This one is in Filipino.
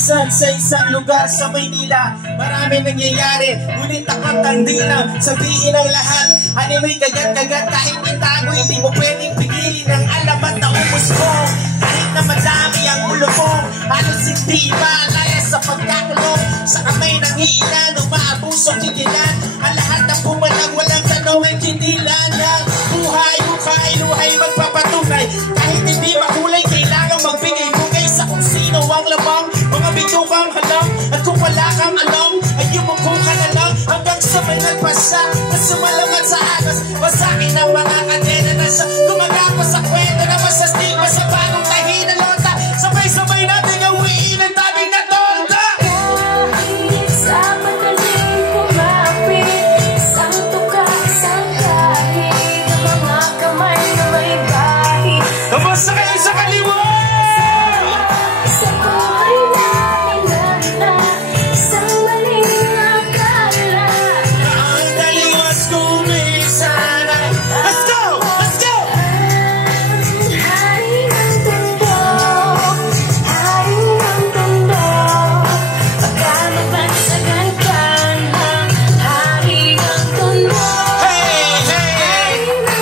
minsan sa isang lugar sa Maynila, marami nangyayari, ngunit takot ang dilam sabihin ang lahat. Anyway, kagat-kagat kahit itago, hindi mo pwedeng pigilin ang alamat na ubos ko. Kahit na madami ang ulo ko, halos hindi maalaya sa pagkakulong. Sa kamay ng iilan, umaabuso kikilan. Ang lahat ng pumalag, walang tanong ang kindilan ng buhay, hukay, luhay, magpapatunay. Kahit hindi makulay, kailangan magbigay-bugay sa kung sino ang lamang. Mga bitukang halang, at kung wala kang alam, ay yumuko ka na lang hanggang sa may nagpasa na sumalamat sa agos. Masakin ang mga kadena na siya gumagapos sa kwento na masastigma sa bagong tahi na lota. Sabay-sabay natin gawin ang tabing na tolda. Kahit sa madaling kumapit, isang tuka, isang kahit ang mga kamay na may bahid. Kamusta kayo sa kaliwa?